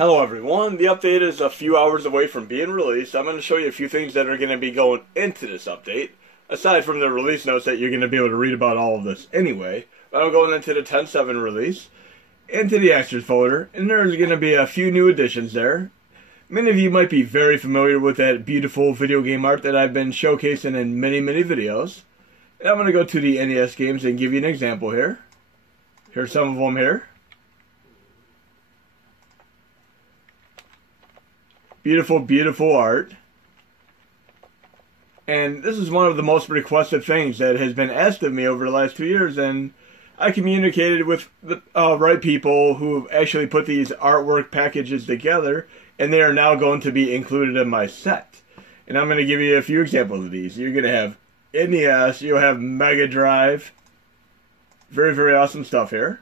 Hello everyone, the update is a few hours away from being released. I'm going to show you a few things that are going to be going into this update, aside from the release notes that you're going to be able to read about all of this anyway. But I'm going into the 10.7 release, into the extras folder, and there's going to be a few new additions there. Many of you might be very familiar with that beautiful video game art that I've been showcasing in many videos. And I'm going to go to the NES games and give you an example here. Here's some of them here. Beautiful art. And this is one of the most requested things that has been asked of me over the last 2 years, and I communicated with the right people who actually put these artwork packages together, and they are now going to be included in my set. And I'm going to give you a few examples of these. You're going to have NES, you'll have Mega Drive. Very awesome stuff here.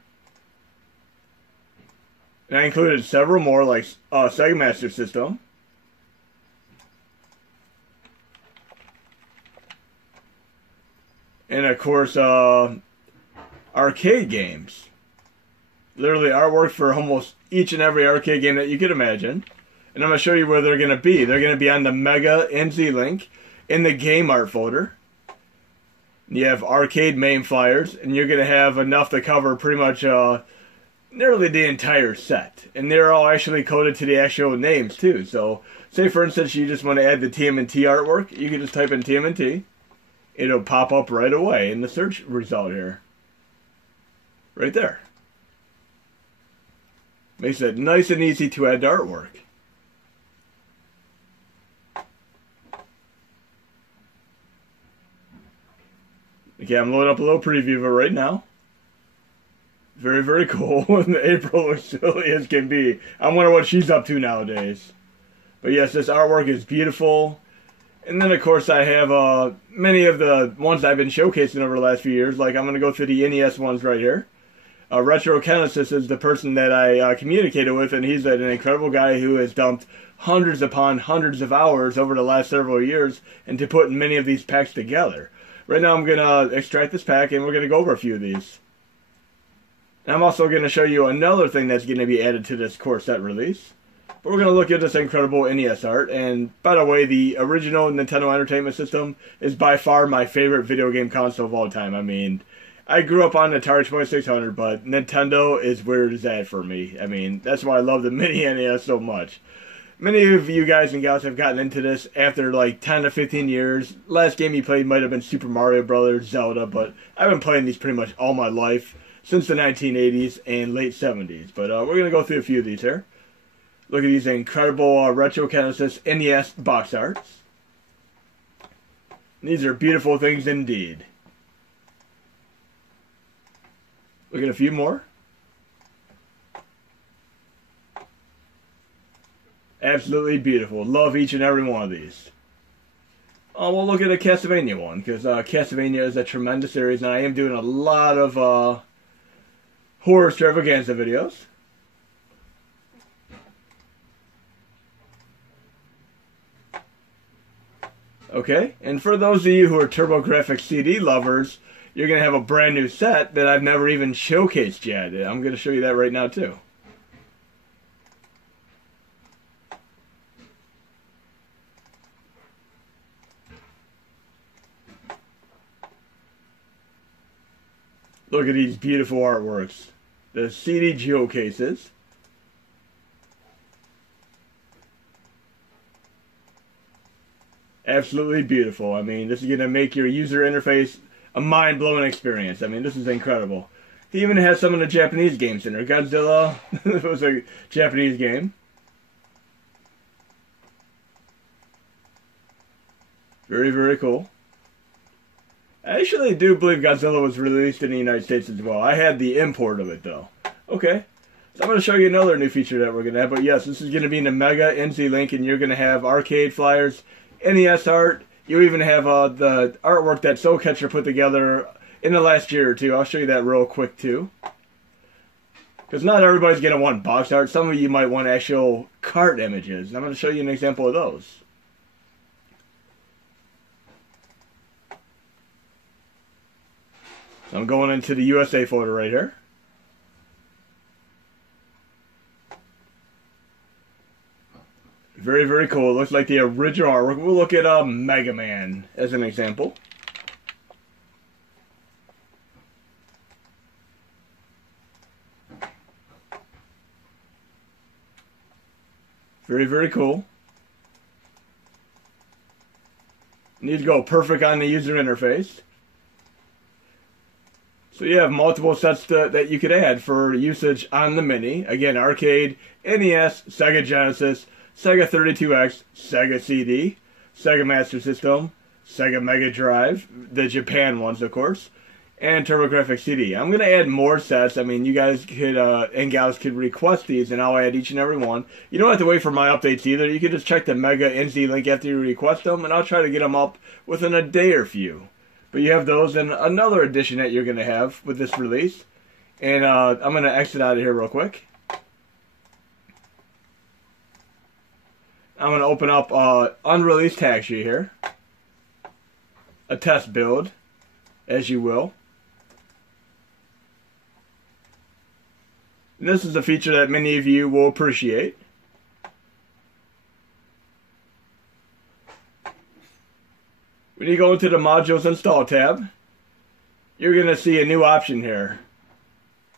And I included several more, like Sega Master System. And of course, arcade games. Literally artwork for almost each and every arcade game that you could imagine. And I'm going to show you where they're going to be. They're going to be on the Mega NZ link in the game art folder. You have arcade main flyers, and you're going to have enough to cover pretty much nearly the entire set. And they're all actually coded to the actual names too. So, say for instance you just want to add the TMNT artwork, you can just type in TMNT. It'll pop up right away in the search result here. Right there. Makes it nice and easy to add to artwork. Okay, I'm loading up a little preview of it right now. Very cool. And April looks silly as can be. I wonder what she's up to nowadays. But yes, this artwork is beautiful. And then, of course, I have many of the ones I've been showcasing over the last few years. Like, I'm going to go through the NES ones right here. Retro Genesis is the person that I communicated with, and he's an incredible guy who has dumped hundreds upon hundreds of hours over the last several years into putting many of these packs together. Right now, I'm going to extract this pack, and we're going to go over a few of these. And I'm also going to show you another thing that's going to be added to this core set release. But we're going to look at this incredible NES art. And by the way, the original Nintendo Entertainment System is by far my favorite video game console of all time. I mean, I grew up on the Atari 2600, but Nintendo is where it is at for me. I mean, that's why I love the mini NES so much. Many of you guys and gals have gotten into this after like 10 to 15 years. Last game you played might have been Super Mario Brothers, Zelda, but I've been playing these pretty much all my life since the 1980s and late 70s. But we're going to go through a few of these here. Look at these incredible Retro Genesis NES box arts. These are beautiful things indeed. Look at a few more. Absolutely beautiful. Love each and every one of these. We'll look at a Castlevania one, because Castlevania is a tremendous series, and I am doing a lot of horror extravaganza videos. Okay, and for those of you who are TurboGrafx CD lovers, you're going to have a brand new set that I've never even showcased yet. I'm going to show you that right now too. Look at these beautiful artworks. The CD jewel cases. Absolutely beautiful. I mean, this is going to make your user interface a mind-blowing experience. I mean, this is incredible. He even has some of the Japanese games in there. Godzilla was a Japanese game. Very cool. I actually do believe Godzilla was released in the United States as well. I had the import of it, though. Okay. So I'm going to show you another new feature that we're going to have. But yes, this is going to be in the Mega NZ link, and you're going to have arcade flyers, NES art. You even have the artwork that Soul Catcher put together in the last year or two. I'll show you that real quick too. Because not everybody's going to want box art. Some of you might want actual cart images. I'm going to show you an example of those. So I'm going into the USA folder right here. Very, very cool. It looks like the original artwork. We'll look at Mega Man as an example. Very, very cool. Needs to go perfect on the user interface. So you have multiple sets that you could add for usage on the Mini. Again, arcade, NES, Sega Genesis, Sega 32X, Sega CD, Sega Master System, Sega Mega Drive, the Japan ones, of course, and TurboGrafx CD. I'm going to add more sets. I mean, you guys could and gals could request these, and I'll add each and every one. You don't have to wait for my updates either. You can just check the Mega NZ link after you request them, and I'll try to get them up within a day or few. But you have those and another edition that you're going to have with this release. And I'm going to exit out of here real quick. I'm going to open up unreleased tag sheet here. A test build, as you will. And this is a feature that many of you will appreciate. When you go into the Modules Install tab, you're going to see a new option here.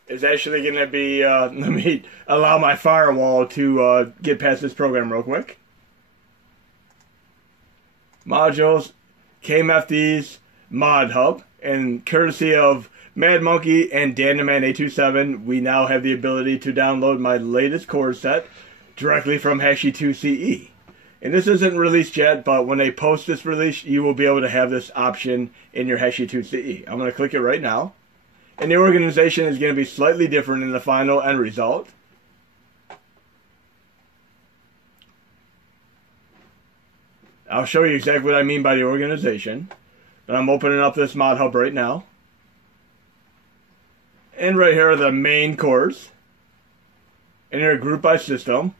It's actually going to be, let me allow my firewall to get past this program real quick. Modules, KMFDs, Mod Hub, and courtesy of Mad Monkey and DanielMan827, we now have the ability to download my latest chord set directly from Hashi2CE. And this isn't released yet, but when they post this release, you will be able to have this option in your Hashi2CE. I'm going to click it right now. And the organization is going to be slightly different in the final end result. I'll show you exactly what I mean by the organization. But I'm opening up this Mod Hub right now. And right here are the main chords. And they're grouped by system.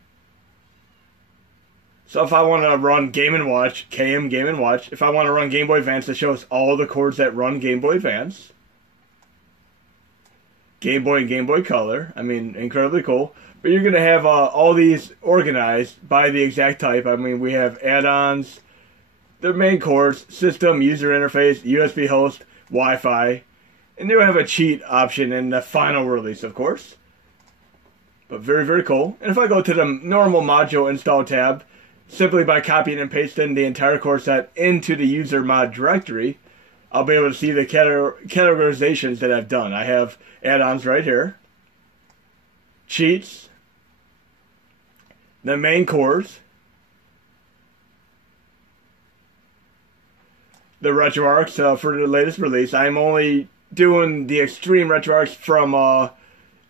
So if I want to run Game & Watch, KM Game & Watch. If I want to run Game Boy Advance, it shows all the chords that run Game Boy Advance. Game Boy and Game Boy Color. I mean, incredibly cool. But you're going to have all these organized by the exact type. I mean, we have add-ons, the main chords, system, user interface, USB host, Wi-Fi. And you have a cheat option in the final release, of course. But very, very cool. And if I go to the normal module install tab, simply by copying and pasting the entire chord set into the user mod directory, I'll be able to see the categorizations that I've done. I have add-ons right here, cheats, the main chords, the RetroArcs for the latest release. I'm only doing the extreme RetroArcs from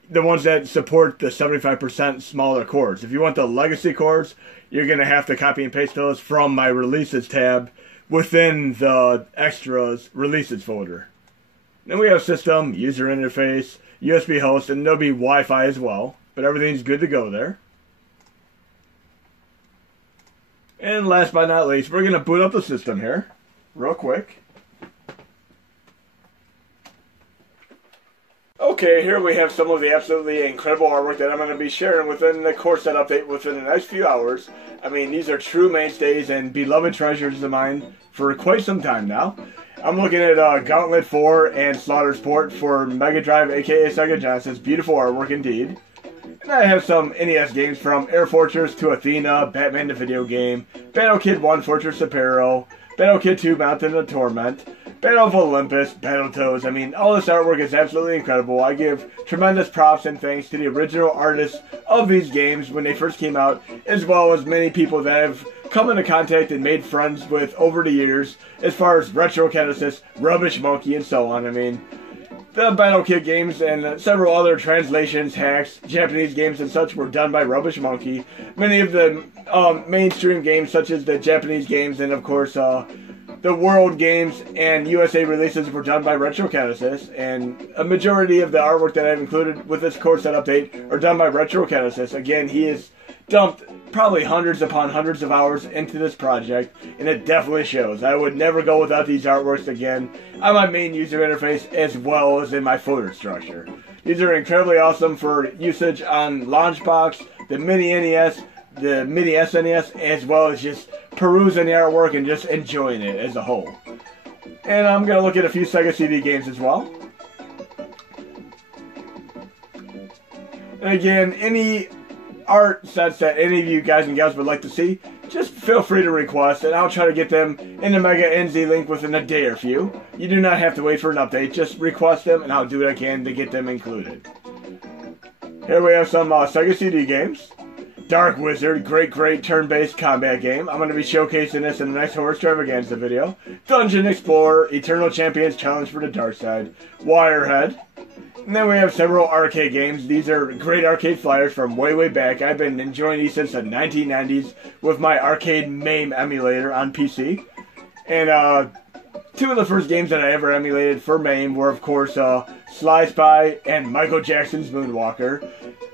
the ones that support the 75% smaller chords. If you want the legacy chords, you're going to have to copy and paste those from my releases tab within the extras releases folder. Then we have system, user interface, USB host, and there'll be Wi-Fi as well. But everything's good to go there. And last but not least, we're going to boot up the system here real quick. Okay, here we have some of the absolutely incredible artwork that I'm going to be sharing within the core set update within the next few hours. I mean, these are true mainstays and beloved treasures of mine for quite some time now. I'm looking at Gauntlet 4 and Slaughter's Port for Mega Drive, aka Sega Genesis. Beautiful artwork indeed. And I have some NES games from Air Fortress to Athena, Batman the Video Game, Battle Kid 1 Fortress of Peril, Battle Kid 2 Mountain of Torment, Battle of Olympus, Battletoads. I mean, all this artwork is absolutely incredible. I give tremendous props and thanks to the original artists of these games when they first came out, as well as many people that have come into contact and made friends with over the years, as far as Retro Genesis, Rubbish Monkey, and so on. I mean, the Battle Kid games and several other translations, hacks, Japanese games and such were done by Rubbish Monkey. Many of the mainstream games, such as the Japanese games and, of course, the World games and USA releases were done by Retro Genesis, and a majority of the artwork that I've included with this core set update are done by Retro Genesis. Again, he has dumped probably hundreds upon hundreds of hours into this project, and it definitely shows. I would never go without these artworks again on my main user interface as well as in my folder structure. These are incredibly awesome for usage on Launchbox, the Mini NES, the mini SNES, as well as just perusing the artwork and just enjoying it as a whole. And I'm going to look at a few Sega CD games as well. And again, any art sets that any of you guys and gals would like to see, just feel free to request, and I'll try to get them in the Mega NZ link within a day or few. You do not have to wait for an update, just request them and I'll do what I can to get them included. Here we have some Sega CD games. Dark Wizard, great turn-based combat game. I'm going to be showcasing this in the next Horse Extravaganza video. Dungeon Explorer, Eternal Champions Challenge for the Dark Side. Wirehead. And then we have several arcade games. These are great arcade flyers from way back. I've been enjoying these since the 1990s with my arcade MAME emulator on PC. And two of the first games that I ever emulated for MAME were, of course, Sly Spy and Michael Jackson's Moonwalker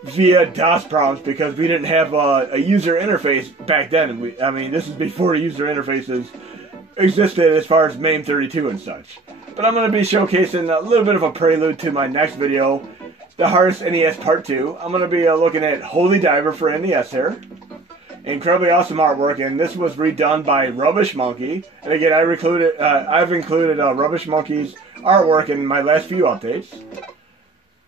via DOS prompts, because we didn't have a user interface back then. I mean, this is before user interfaces existed as far as MAME 32 and such. But I'm going to be showcasing a little bit of a prelude to my next video, the Hardest NES Part 2. I'm going to be looking at Holy Diver for NES here. Incredibly awesome artwork, and this was redone by Rubbish Monkey. And again, I've included Rubbish Monkey's artwork in my last few updates.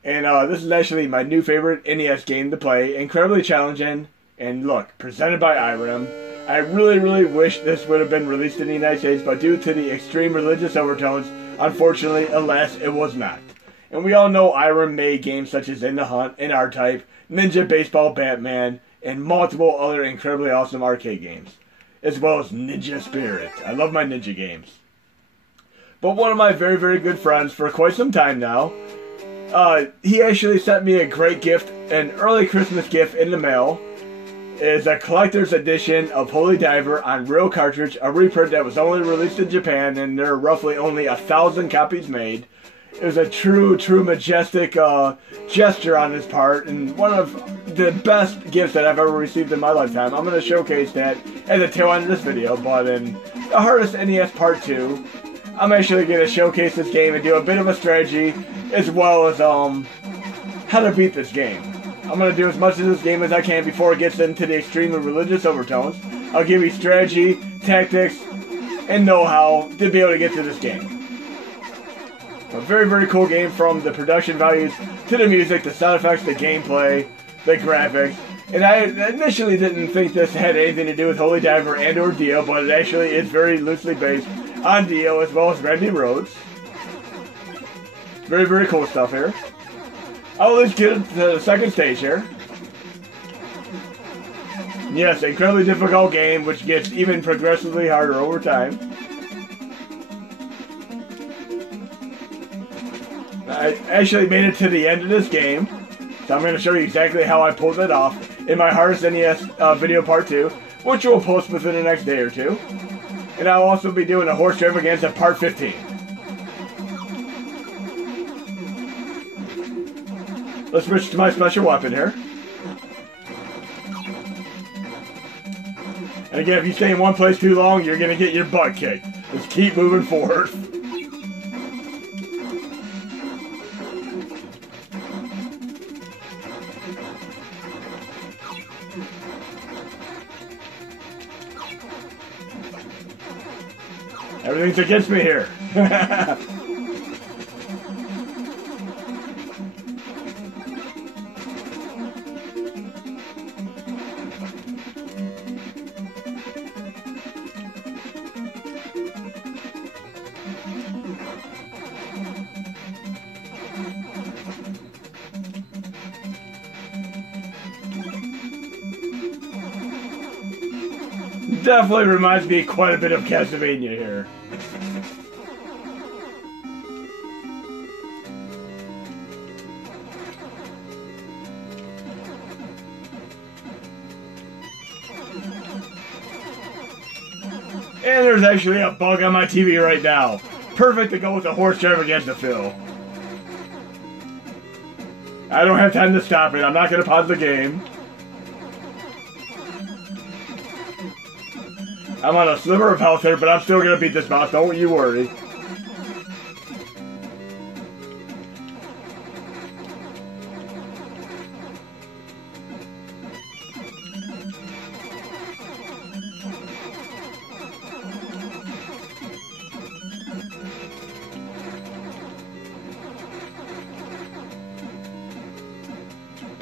And this is actually my new favorite NES game to play. Incredibly challenging, and look, presented by IREM. I really wish this would have been released in the United States, but due to the extreme religious overtones, unfortunately, alas, it was not. And we all know IREM made games such as In the Hunt, and R-Type, Ninja Baseball Batman, and multiple other incredibly awesome arcade games, as well as Ninja Spirit. I love my ninja games. But one of my very good friends for quite some time now, he actually sent me a great gift, an early Christmas gift in the mail. Is a collector's edition of Holy Diver on real cartridge, a reprint that was only released in Japan, and there are roughly only 1,000 copies made. It was a true majestic gesture on his part, and one of the best gifts that I've ever received in my lifetime. I'm going to showcase that at the tail end of this video, but in the Hardest NES Part 2, I'm actually going to showcase this game and do a bit of a strategy, as well as how to beat this game. I'm going to do as much of this game as I can before it gets into the extremely religious overtones. I'll give you strategy, tactics, and know-how to be able to get through this game. A very cool game, from the production values to the music, the sound effects, the gameplay, the graphics. And I initially didn't think this had anything to do with Holy Diver and or Dio, but it actually is very loosely based on Dio as well as Randy Rhoads. Very cool stuff here. I'll at least get to the second stage here. Yes, incredibly difficult game, which gets even progressively harder over time. I actually made it to the end of this game, so I'm going to show you exactly how I pulled it off in my Hardest NES video part 2, which we'll post within the next day or two. And I'll also be doing a Horse Extravaganza part 15. Let's switch to my special weapon here. And again, if you stay in one place too long, you're going to get your butt kicked. Just keep moving forward. Everything's against me here. Definitely reminds me quite a bit of Castlevania here. And there's actually a bug on my TV right now. Perfect to go with the Horse Extravaganza fill. I don't have time to stop it. I'm not going to pause the game. I'm on a sliver of health here, but I'm still going to beat this boss. Don't you worry.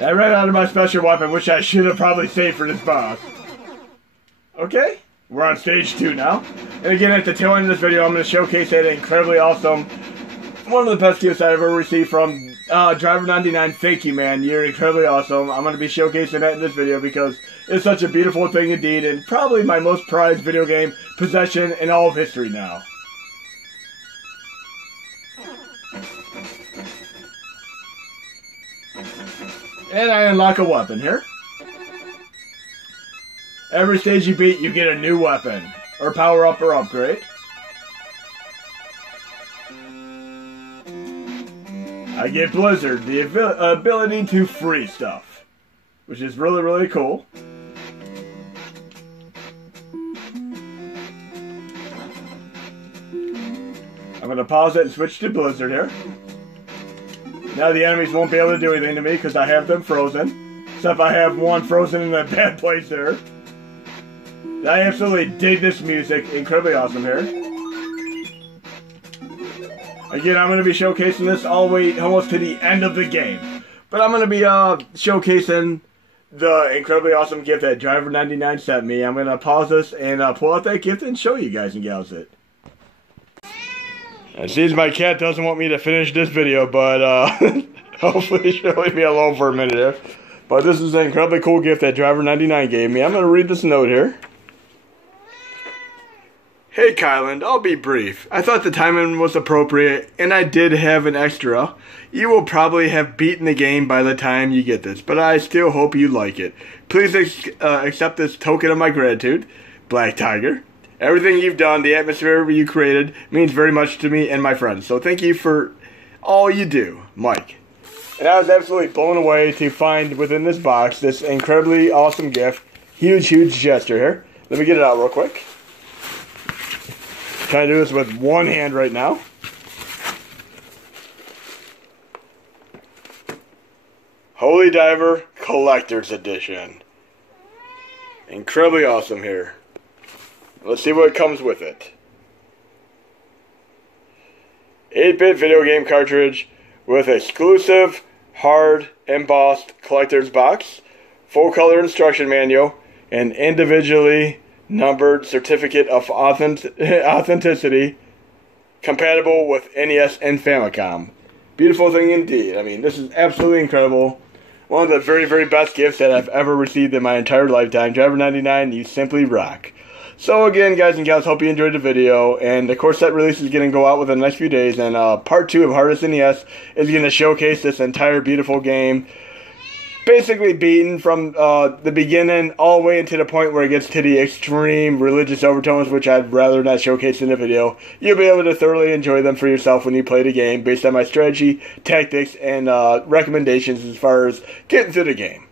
I ran out of my special weapon, which I should have probably saved for this boss. Okay, we're on stage 2 now. And again, at the tail end of this video, I'm going to showcase that incredibly awesome, one of the best gifts I've ever received from Driver99. Thank you, man. You're incredibly awesome. I'm going to be showcasing that in this video because it's such a beautiful thing indeed, and probably my most prized video game possession in all of history now. And I unlock a weapon here. Every stage you beat, you get a new weapon, or power up or upgrade. I get Blizzard, the ability to freeze stuff, which is really, really cool. I'm going to pause it and switch to Blizzard here. Now the enemies won't be able to do anything to me because I have them frozen. Except I have one frozen in a bad place there. I absolutely dig this music. Incredibly awesome here. Again, I'm going to be showcasing this all the way almost to the end of the game. But I'm going to be showcasing the incredibly awesome gift that Driver99 sent me. I'm going to pause this and pull out that gift and show you guys and gals it. It seems my cat doesn't want me to finish this video, but hopefully she'll leave me alone for a minute here. But this is an incredibly cool gift that Driver99 gave me. I'm going to read this note here. Hey Kyland, I'll be brief. I thought the timing was appropriate, and I did have an extra. You will probably have beaten the game by the time you get this, but I still hope you like it. Please accept this token of my gratitude, Black Tiger. Everything you've done, the atmosphere you created, means very much to me and my friends. So thank you for all you do, Mike. And I was absolutely blown away to find within this box this incredibly awesome gift. Huge, huge gesture here. Let me get it out real quick. Trying to do this with one hand right now. Holy Diver Collector's Edition. Incredibly awesome here. Let's see what comes with it. 8-bit video game cartridge with exclusive hard embossed collector's box, full color instruction manual, and individually numbered certificate of authenticity compatible with NES and Famicom. Beautiful thing indeed. I mean, this is absolutely incredible. One of the very, very best gifts that I've ever received in my entire lifetime. Driver99, you simply rock. So again, guys and gals, hope you enjoyed the video. And of course, that release is going to go out within the next few days. And part 2 of Hardest NES is going to showcase this entire beautiful game. Basically beaten from the beginning all the way into the point where it gets to the extreme religious overtones, which I'd rather not showcase in the video. You'll be able to thoroughly enjoy them for yourself when you play the game based on my strategy, tactics, and recommendations as far as getting through the game.